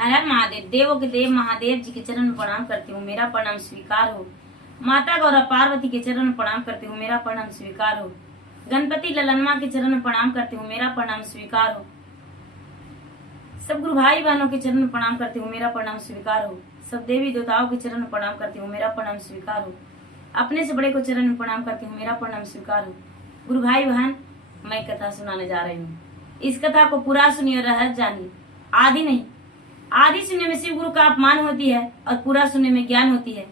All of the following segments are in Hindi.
हर हर महादेव। देवों के देव महादेव जी के चरण में प्रणाम करती हूँ, मेरा प्रणाम स्वीकार हो। माता गौरा पार्वती के चरण में प्रणाम करती हूँ, मेरा प्रणाम स्वीकार हो। गणपति ललनमा के चरण में प्रणाम करती हूँ, मेरा प्रणाम स्वीकार हो। सब गुरु भाई बहनों के चरण में प्रणाम करती हूँ, मेरा प्रणाम स्वीकार हो। सब देवी देवताओं के चरण में प्रणाम करती हूँ, मेरा प्रणाम स्वीकार हो। अपने से बड़े को चरण में प्रणाम करती हूँ, मेरा प्रणाम स्वीकार हो। गुरु भाई बहन, मैं कथा सुनाने जा रही हूँ। इस कथा को पूरा सुनिए और रहस्य जानिए। आदि नहीं, आदि सुनने में शिव गुरु का अपमान होती है और पूरा सुनने में ज्ञान होती है।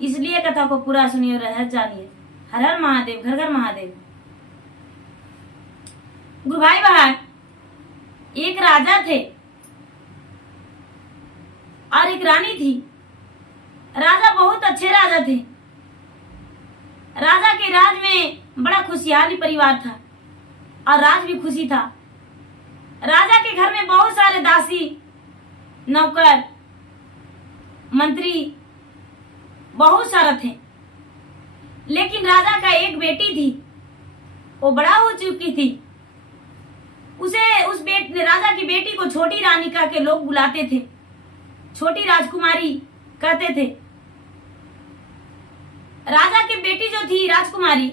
इसलिए कथा को पूरा सुनिए और रहस्य जानिए। हर हर महादेव, घर घर महादेव। गुरु भाई बहन, एक राजा थे और एक रानी थी। राजा बहुत अच्छे राजा थे। राजा के राज में बड़ा खुशहाली परिवार था और राज भी खुशी था। राजा के घर में बहुत सारे दासी, नौकर, मंत्री बहुत सारा थे। लेकिन राजा का एक बेटी थी, वो बड़ा हो चुकी थी। राजा की बेटी को छोटी रानी कह के लोग बुलाते थे, छोटी राजकुमारी कहते थे। राजा की बेटी जो थी राजकुमारी,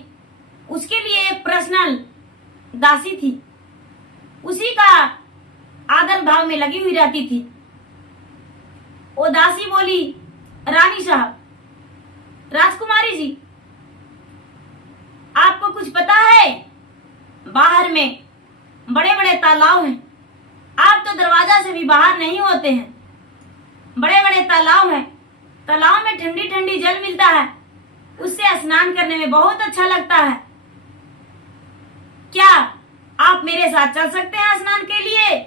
उसके लिए एक पर्सनल दासी थी, उसी का आदर भाव में लगी हुई रहती थी। वो दासी बोली, रानी साहब, राजकुमारी जी, आपको कुछ पता है? बाहर में बड़े बड़े तालाब हैं, आप तो दरवाजा से भी बाहर नहीं होते हैं। बड़े बड़े तालाब हैं, तालाब में ठंडी ठंडी जल मिलता है, उससे स्नान करने में बहुत अच्छा लगता है। क्या आप मेरे साथ चल सकते हैं स्नान के लिए?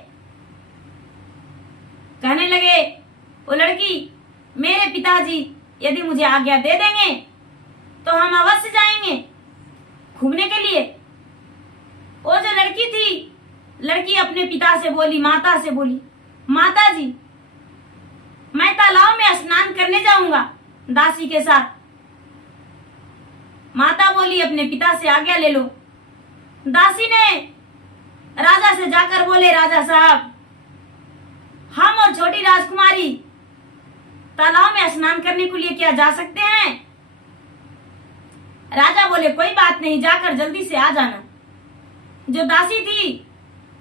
कहने लगे वो लड़की, मेरे पिताजी यदि मुझे आज्ञा दे देंगे तो हम अवश्य जाएंगे घूमने के लिए। वो जो लड़की थी, लड़की अपने पिता से बोली, माता से बोली, माता जी, मैं तालाब में स्नान करने जाऊंगा दासी के साथ। माता बोली, अपने पिता से आज्ञा ले लो। दासी ने राजा से जाकर बोले, राजा साहब, हम और छोटी राजकुमारी तालाब में स्नान करने के लिए क्या जा सकते हैं? राजा बोले, कोई बात नहीं, जाकर जल्दी से आ जाना। जो दासी थी,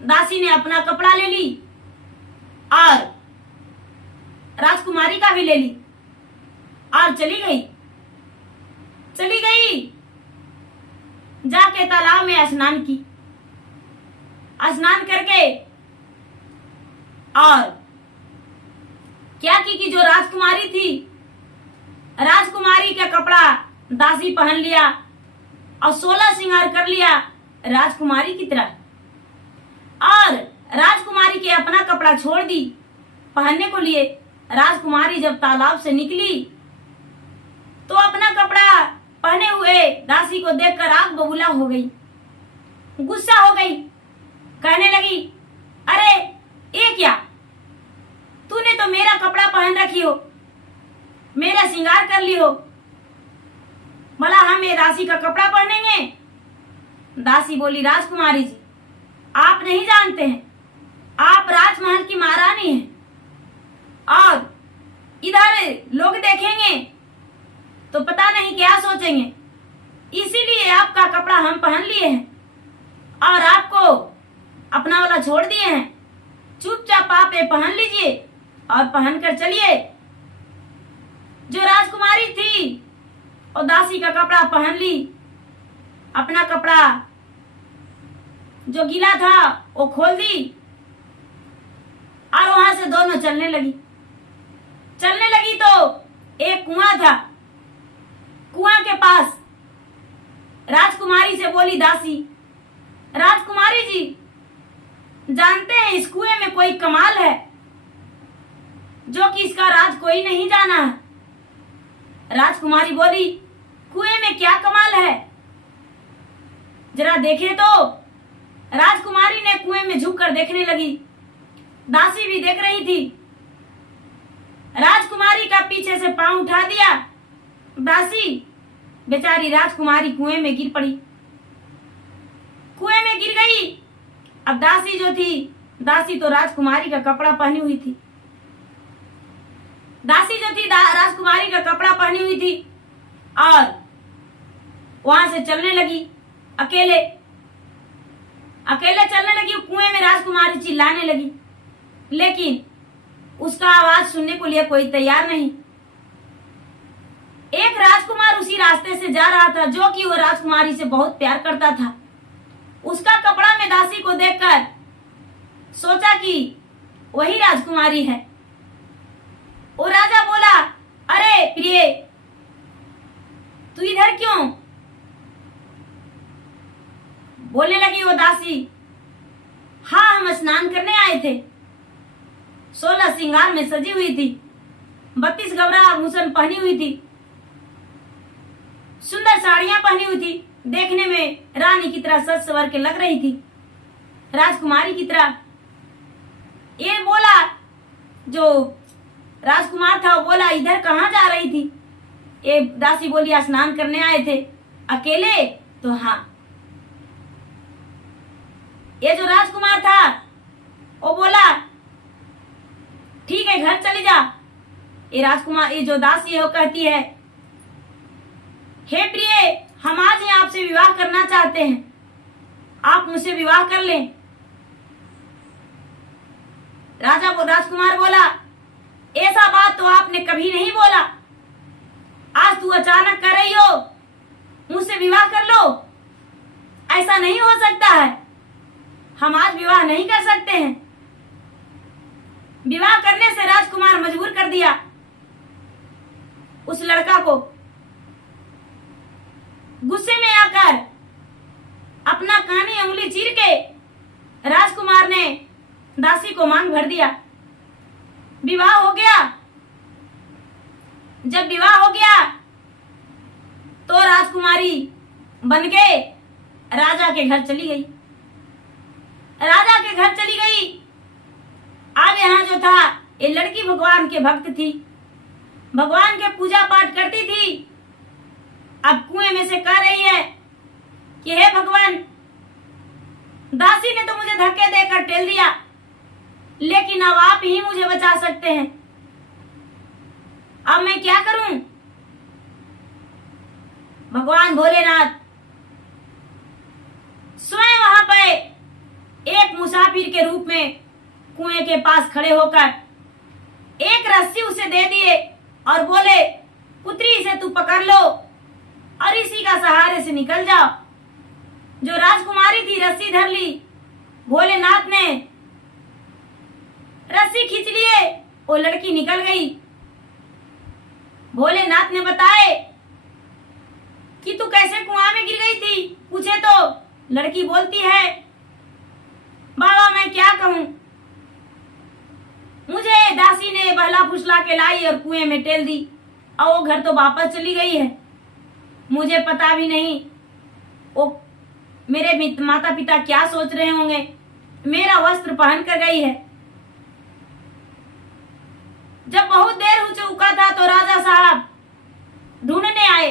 दासी ने अपना कपड़ा ले ली और राजकुमारी का भी ले ली और चली गई। जाके तालाब में स्नान की। स्नान करके और क्या की कि जो राजकुमारी थी, राजकुमारी का कपड़ा दासी पहन लिया और 16 श्रृंगार कर लिया राजकुमारी की तरह। और राजकुमारी के अपना कपड़ा छोड़ दी पहनने को लिए। राजकुमारी जब तालाब से निकली तो अपना कपड़ा पहने हुए दासी को देखकर आग बबूला हो गई, गुस्सा हो गई। कहने लगी, अरे ये क्या, तूने तो मेरा कपड़ा पहन रखी हो, मेरा श्रृंगार कर ली हो, भला हम ये दासी का कपड़ा पहनेंगे? दासी बोली, राजकुमारी जी, आप नहीं जानते हैं, आप राजमहल की महारानी हैं और इधर लोग देखेंगे तो पता नहीं क्या सोचेंगे, इसीलिए आपका कपड़ा हम पहन लिए हैं और आपको अपना वाला छोड़ दिए हैं। चुपचाप आप ये पहन लीजिए और पहन कर चलिए। जो राजकुमारी थी और दासी का कपड़ा पहन ली। अपना कपड़ा जो गीला था वो खोल दी और वहां से दोनों चलने लगी तो एक कुआं था। कुआं के पास राजकुमारी से बोली दासी, राजकुमारी जी, जानते हैं इस कुएं में कोई कमाल है जो कि इसका राज कोई नहीं जाना है। राजकुमारी बोली, कुएं में क्या कमाल है, जरा देखे तो। राजकुमारी ने कुएं में झुककर देखने लगी। दासी भी देख रही थी। राजकुमारी का पीछे से पांव उठा दिया। दासी बेचारी राजकुमारी कुएं में गिर पड़ी, कुएं में गिर गई। अब दासी जो थी, दासी तो राजकुमारी का कपड़ा पहनी हुई थी। दासी जो थी राजकुमारी का कपड़ा पहनी हुई थी और वहां से चलने लगी अकेले अकेले चलने लगी। कुएं में राजकुमारी चिल्लाने लगी, लेकिन उसका आवाज सुनने को लिए कोई तैयार नहीं। एक राजकुमार उसी रास्ते से जा रहा था जो कि वो राजकुमारी से बहुत प्यार करता था। उसका कपड़ा में दासी को देखकर सोचा कि वही राजकुमारी है। वो राजा बोला, अरे प्रिय, तू इधर क्यों? बोलने लगी वो दासी, हाँ हम स्नान करने आए थे। 16 श्रृंगार में सजी हुई थी, 32 गवरा आभूषण पहनी हुई थी, सुंदर साड़ियां पहनी हुई थी, देखने में रानी की तरह सज सवर के लग रही थी, राजकुमारी की तरह। ये बोला, जो राजकुमार था वो बोला, इधर कहाँ जा रही थी? ये दासी बोली, स्नान करने आए थे। अकेले? तो हाँ। ये जो राजकुमार था वो बोला, ठीक है घर चली जा। ये जो दासी है वो कहती है, हे प्रिय, हम आज ही आपसे विवाह करना चाहते हैं, आप मुझसे विवाह कर लें। राजकुमार बोला, ऐसा बात तो आपने कभी नहीं बोला, आज तू अचानक कर रही हो, मुझसे विवाह कर लो। ऐसा नहीं हो सकता है, हम आज विवाह नहीं कर सकते हैं। विवाह करने से राजकुमार मजबूर कर दिया उस लड़का को। गुस्से में आकर अपना कानी उंगली चीर के राजकुमार ने दासी को मांग भर दिया। विवाह हो गया। जब विवाह हो गया तो राजकुमारी बन के राजा के घर चली गई। राजा के घर चली गई। अब यहाँ जो था, ये लड़की भगवान के भक्त थी, भगवान के पूजा पाठ करती थी। अब कुएं में से कह रही है कि हे भगवान, दासी ने तो मुझे धक्के देकर टेल दिया, लेकिन अब आप ही मुझे बचा सकते हैं। अब मैं क्या करूं? भगवान भोलेनाथ स्वयं वहां पे एक मुसाफिर के रूप में कुएं के पास खड़े होकर एक रस्सी उसे दे दिए और बोले, पुत्री इसे तू पकड़ लो और इसी का सहारे से निकल जाओ। जो राजकुमारी थी रस्सी धर ली, भोलेनाथ ने रस्सी खींच लिए, वो लड़की निकल गई। भोलेनाथ ने बताए कि तू कैसे कुआं में गिर गई थी, पूछे तो लड़की बोलती है, बाबा मैं क्या कहूं, मुझे दासी ने बहला फुसला के लाई और कुएं में टेल दी और वो घर तो वापस चली गई है। मुझे पता भी नहीं वो मेरे माता पिता क्या सोच रहे होंगे, मेरा वस्त्र पहन कर गई है। जब बहुत देर हो चुका था तो राजा साहब ढूंढने आए,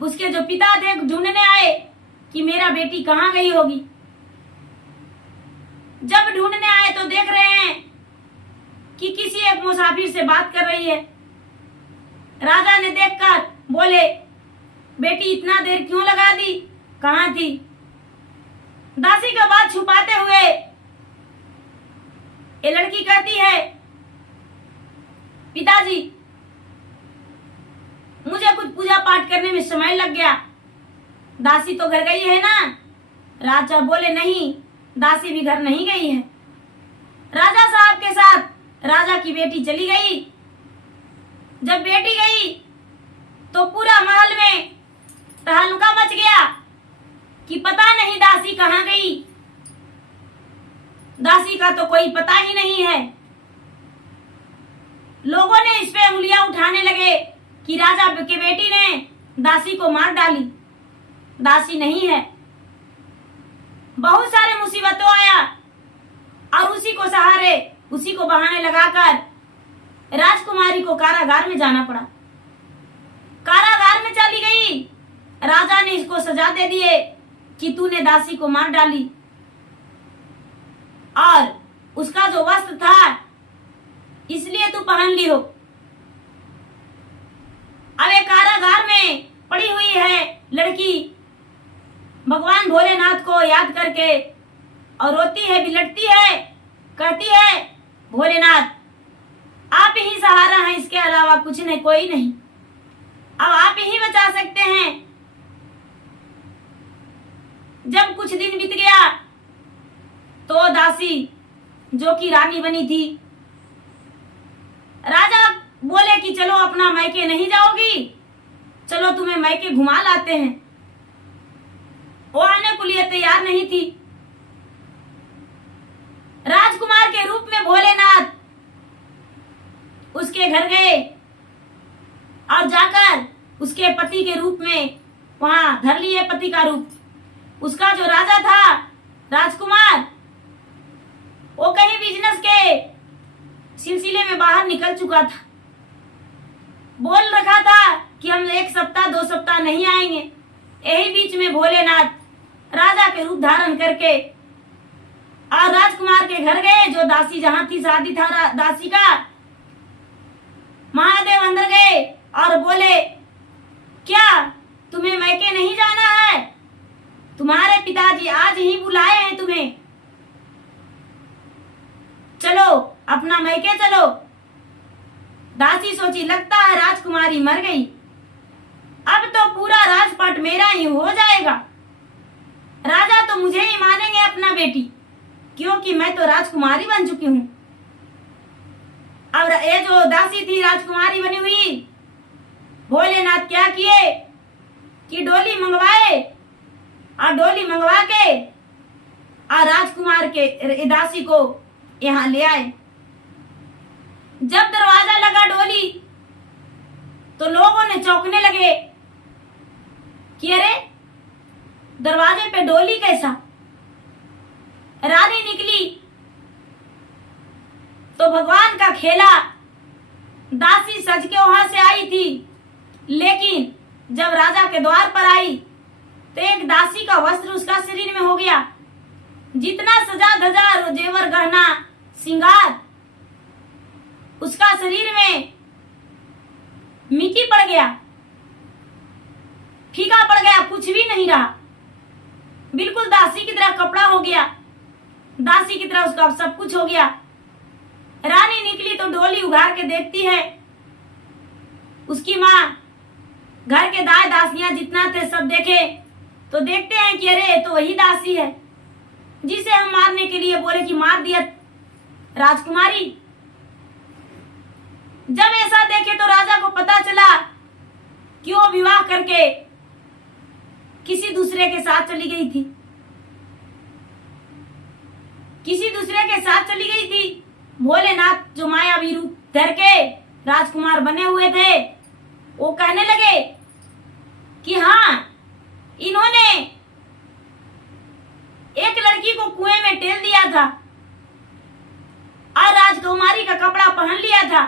उसके जो पिता थे ढूंढने आए कि मेरा बेटी कहाँ गई होगी। जब ढूंढने आए तो देख रहे हैं कि किसी एक मुसाफिर से बात कर रही है। राजा ने देखकर बोले, बेटी इतना देर क्यों लगा दी, कहाँ थी? दासी का बात छुपाते हुए ये लड़की कहती है, पिताजी मुझे कुछ पूजा पाठ करने में समय लग गया, दासी तो घर गई है ना? राजा बोले, नहीं, दासी भी घर नहीं गई है। राजा साहब के साथ राजा की बेटी चली गई। जब बेटी गई तो पूरा महल में तहलका मच गया कि पता नहीं दासी कहाँ गई। दासी का तो कोई पता ही नहीं है। लोगों ने इस पे उंगलियां उठाने लगे कि राजा की बेटी ने दासी को मार डाली, दासी नहीं है। बहुत सारे मुसीबतों आया और उसी को सहारे, उसी को बहाने लगाकर राजकुमारी को कारागार में जाना पड़ा। कारागार में चली गई। राजा ने इसको सजा दे दिए कि तूने दासी को मार डाली और उसका जो वस्त्र था इसलिए तू पहन ली हो। अब एक कारागार में पड़ी हुई है लड़की भगवान भोलेनाथ को याद करके और रोती है, बिलटती है, कहती है भोलेनाथ आप ही सहारा है, इसके अलावा कुछ नहीं, कोई नहीं, अब आप ही बचा सकते हैं। जब कुछ दिन बीत गया तो दासी जो कि रानी बनी थी, राजा बोले कि चलो अपना मैके नहीं जाओगी, चलो तुम्हें मैके घुमा लाते हैं। वो आने को लिए तैयार नहीं थी। राजकुमार के रूप में भोलेनाथ उसके घर गए और जाकर उसके पति के रूप में वहां धर लिए पति का रूप। उसका जो राजा था राजकुमार, वो कहीं बिजनेस के सिलसिले में बाहर निकल चुका था। बोल रखा था कि हम 1 सप्ताह 2 सप्ताह नहीं आएंगे। यही बीच में भोलेनाथ राजा के रूप धारण करके और राजकुमार के घर गए, जो दासी जहां थी, शादी था दासी का। महादेव अंदर गए और बोले क्या तुम्हें मैके नहीं जाना है? तुम्हारे पिताजी आज ही बुलाए हैं तुम्हें, चलो अपना मैके चलो। दासी सोची लगता है राजकुमारी मर गई, अब तो पूरा राजपाट मेरा ही हो जाएगा। राजा तो मुझे ही मानेंगे अपना बेटी, क्योंकि मैं तो राजकुमारी बन चुकी हूँ। अब ये जो दासी थी राजकुमारी बनी हुई, भोलेनाथ क्या किए कि डोली मंगवाए और डोली मंगवा के और राजकुमार के दासी को यहाँ ले आए। जब दरवाजा लगा डोली तो लोगों ने चौंकने लगे कि अरे दरवाजे पे डोली कैसा? रानी निकली तो भगवान का खेला, दासी सज के वहां से आई थी, लेकिन जब राजा के द्वार पर आई तो एक दासी का वस्त्र उसका शरीर में हो गया। जितना सजा धजा जेवर गहना श्रृंगार उसका शरीर में मिट्टी पड़ गया, फीका पड़ गया, कुछ भी नहीं रहा, बिल्कुल दासी की तरह कपड़ा हो गया, दासी की तरह उसका सब कुछ हो गया। रानी निकली तो डोली उघार के देखती है, उसकी माँ, घर के दाई दासियां जितना थे सब देखे तो देखते हैं कि अरे तो वही दासी है जिसे हम मारने के लिए बोले कि मार दिया राजकुमारी। जब ऐसा देखे तो राजा को पता चला कि वो विवाह करके किसी दूसरे के साथ चली गई थी, किसी दूसरे के साथ चली गई थी। भोलेनाथ जो मायावी रूप धर के राजकुमार बने हुए थे, वो कहने लगे कि हाँ इन्होंने एक लड़की को कुएं में टेल दिया था और राजकुमारी का कपड़ा पहन लिया था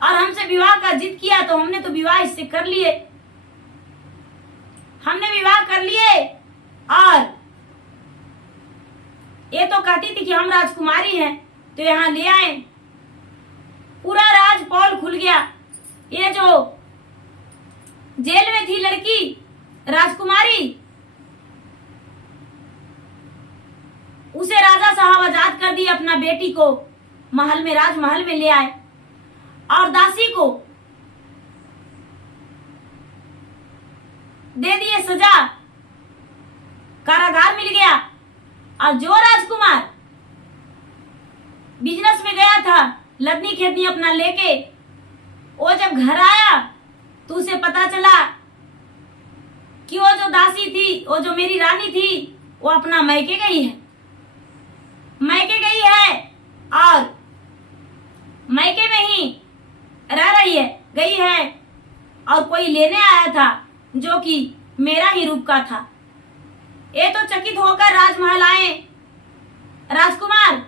और हमसे विवाह का जिद किया, तो हमने तो विवाह इससे कर लिए, हमने विवाह कर लिए। और ये तो कहती थी कि हम राजकुमारी हैं तो यहाँ ले आए। पूरा राज पोल खुल गया। ये जो जेल में थी लड़की राजकुमारी, उसे राजा साहब आजाद कर दिए, अपना बेटी को महल में, राजमहल में ले आए और दासी को दे दिए सजा, कारागार मिल गया। और जो राजकुमार बिजनेस में गया था लदनी खेदनी अपना लेके, वो जब घर आया तो उसे पता चला कि वो जो दासी थी, वो जो मेरी रानी थी, वो अपना मैके गई है, मैके गई है और मैके में ही रह रही है, गई है। और कोई लेने आया था जो कि मेरा ही रूप का था। ये तो चकित होकर राजमहल आए राजकुमार,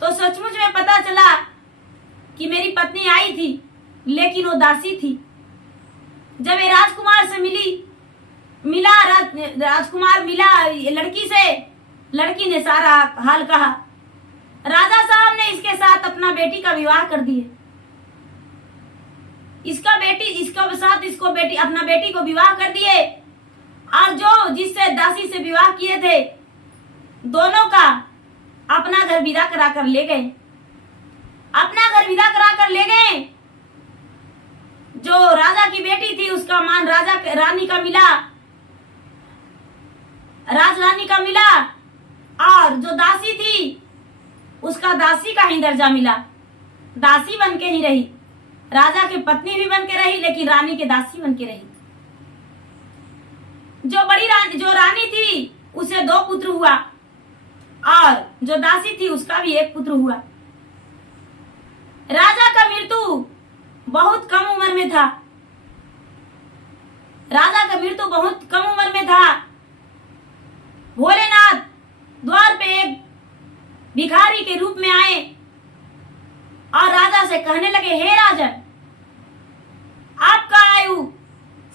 तो सचमुच में पता चला कि मेरी पत्नी आई थी लेकिन वो दासी थी। जब ये राजकुमार से राजकुमार मिला लड़की से, लड़की ने सारा हाल कहा राजा साहब ने इसके साथ अपना बेटी का विवाह कर दिए। अपना बेटी को विवाह कर दिए, और जो जिससे दासी से विवाह किए थे दोनों का अपना घर विदा करा कर ले गए। अपना घर विदा करा कर ले गए। जो राजा की बेटी थी उसका मान रानी का मिला, राजरानी का मिला, और जो दासी थी उसका दासी का ही दर्जा मिला। दासी बन के ही रही, राजा की पत्नी भी बन के रही, लेकिन रानी के दासी बन के रही। जो रानी थी उसे 2 पुत्र हुआ, और जो दासी थी उसका भी 1 पुत्र हुआ। राजा का मृत्यु बहुत कम उम्र में था। राजा का मृत्यु बहुत कम उम्र में था। भोलेनाथ द्वार पे एक भिखारी के रूप में आए और राजा से कहने लगे, हे राजन, आपका आयु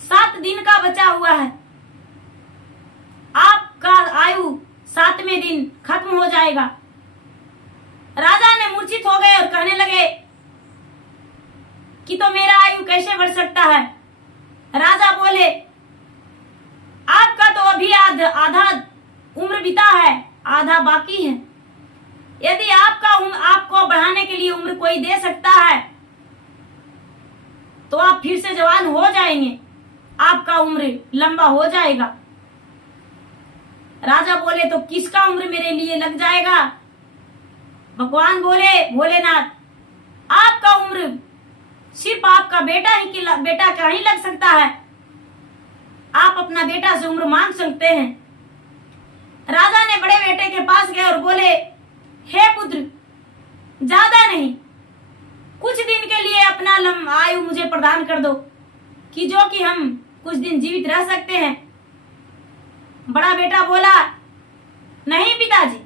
7 दिन का बचा हुआ है। आपका आयु 7वें दिन खत्म हो जाएगा। राजा ने मूर्छित हो गए और कहने लगे कि तो मेरा आयु कैसे बढ़ सकता है। राजा बोले, आपका तो अभी आधा उम्र बीता है, आधा बाकी है। यदि आपको बढ़ाने के लिए उम्र कोई दे सकता है तो आप फिर से जवान हो जाएंगे, आपका उम्र लंबा हो जाएगा। राजा बोले, तो किसका उम्र मेरे लिए लग जाएगा? भगवान बोले, भोलेनाथ, आपका उम्र सिर्फ आपका बेटा का ही लग सकता है। आप अपना बेटा से उम्र मांग सकते हैं। राजा ने बड़े बेटे के पास गए और बोले, हे पुत्र, ज्यादा नहीं, कुछ दिन के लिए अपना आयु मुझे प्रदान कर दो, कि जो कि हम कुछ दिन जीवित रह सकते हैं। बड़ा बेटा बोला, नहीं पिताजी,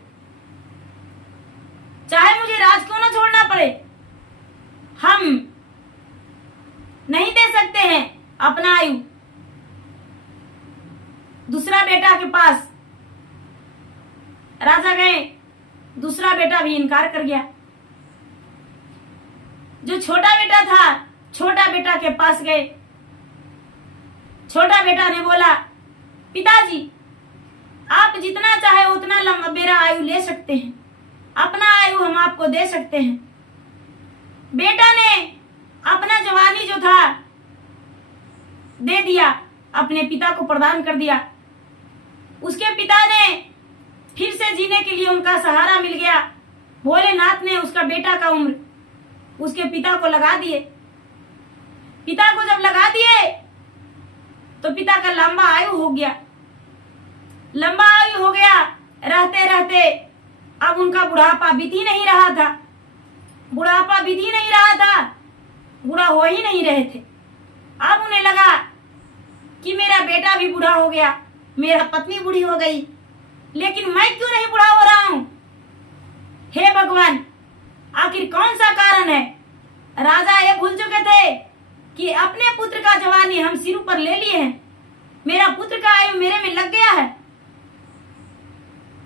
चाहे मुझे राज क्यों ना छोड़ना पड़े, हम नहीं दे सकते हैं अपना आयु। दूसरा बेटा के पास राजा गए, दूसरा बेटा भी इनकार कर गया। जो छोटा बेटा था, छोटा बेटा के पास गए। छोटा बेटा ने बोला, पिताजी, आप जितना चाहे उतना लंबा मेरा आयु ले सकते हैं, अपना आयु हम आपको दे सकते हैं। बेटा ने अपना जवानी जो था दे दिया, अपने पिता को प्रदान कर दिया। उसके पिता ने फिर से जीने के लिए उनका सहारा मिल गया। भोलेनाथ ने उसका बेटा का उम्र उसके पिता को लगा दिए। पिता को जब लगा दिए तो पिता का लंबा आयु हो गया। लंबा आयु हो गया, रहते रहते अब उनका बुढ़ापा बीत ही नहीं रहा था। बुढ़ापा बीत ही नहीं रहा था, बूढ़ा हो ही नहीं रहे थे। अब उन्हें लगा कि मेरा बेटा भी बूढ़ा हो गया, मेरा पत्नी बूढ़ी हो गई, लेकिन मैं क्यों नहीं बूढ़ा हो रहा हूं? हे भगवान, आखिर कौन सा कारण है? राजा ये भूल चुके थे कि अपने पुत्र का जवानी हम सिर पर ले लिए हैं, मेरा पुत्र का आयु मेरे में लग गया है।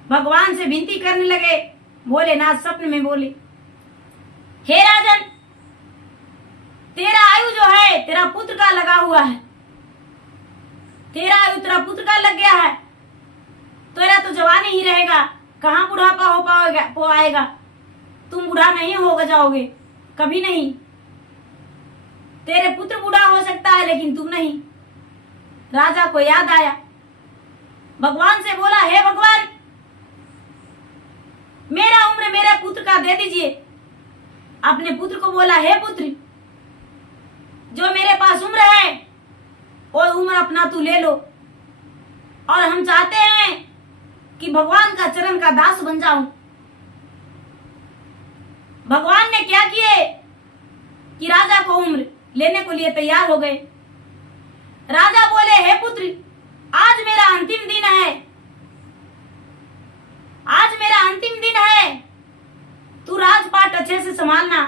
भगवान से विनती करने लगे। भोलेनाथ स्वप्न में बोले, हे राजन, तेरा आयु जो है तेरा पुत्र का लगा हुआ है। तेरा आयु तेरा पुत्र का लग गया है, तेरा तो जवानी ही रहेगा, कहाँ बुढ़ापा हो आएगा। तुम बूढ़ा नहीं हो जाओगे, कभी नहीं। तेरे पुत्र बूढ़ा हो सकता है लेकिन तुम नहीं। राजा को याद आया, भगवान से बोला, हे भगवान, मेरा उम्र मेरे पुत्र का दे दीजिए। अपने पुत्र को बोला, हे पुत्र, जो मेरे पास उम्र है वो उम्र अपना तू ले लो, और हम चाहते हैं कि भगवान का चरण का दास बन जाऊं। भगवान ने क्या किए कि राजा को उम्र लेने को लिए तैयार हो गए। राजा बोले, हे पुत्र, आज मेरा अंतिम दिन है, आज मेरा अंतिम दिन है, तू राजपाट अच्छे से संभालना।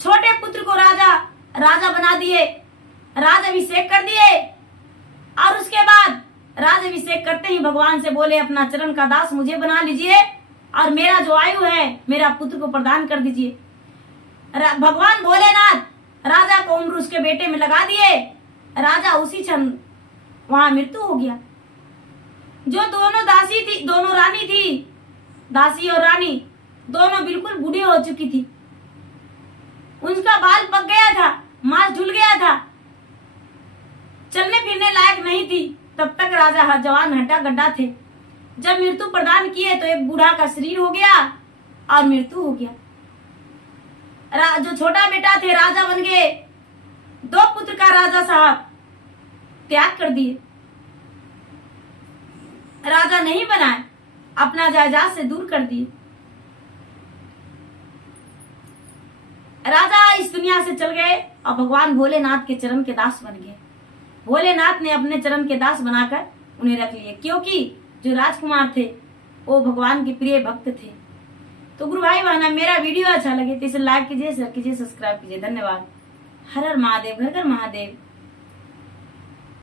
छोटे पुत्र को राजा बना दिए, राजाभिषेक कर दिए, और उसके बाद राजाभिषेक करते ही भगवान से बोले, अपना चरण का दास मुझे बना लीजिए और मेरा जो आयु है मेरा पुत्र को प्रदान कर दीजिए। भगवान भोलेनाथ राजा को उम्र उसके बेटे में लगा दिए। राजा उसी क्षण वहां मृत्यु हो गया। जो दोनों दासी थी, दोनों रानी थी, दासी और रानी दोनों बिल्कुल बूढ़ी हो चुकी थी। उनका बाल पक गया था, मांस ढुल गया था, चलने फिरने लायक नहीं थी। तब तक राजा जवान हड्डा गड्ढा थे। जब मृत्यु प्रदान किए तो एक बूढ़ा का शरीर हो गया और मृत्यु हो गया। जो छोटा बेटा थे राजा बन गए। 2 पुत्र का राजा साहब त्याग कर दिए, राजा नहीं बनाए, अपना जायदाद से दूर कर दिए। राजा इस दुनिया से चल गए और भगवान भोलेनाथ के चरण के दास बन गए। भोलेनाथ ने अपने चरण के दास बनाकर उन्हें रख लिए, क्योंकि जो राजकुमार थे वो भगवान के प्रिय भक्त थे। तो गुरु भाई बहना, मेरा वीडियो अच्छा लगे तो इसे लाइक कीजिए, शेयर कीजिए, सब्सक्राइब कीजिए। धन्यवाद। हर हर महादेव, घर घर महादेव।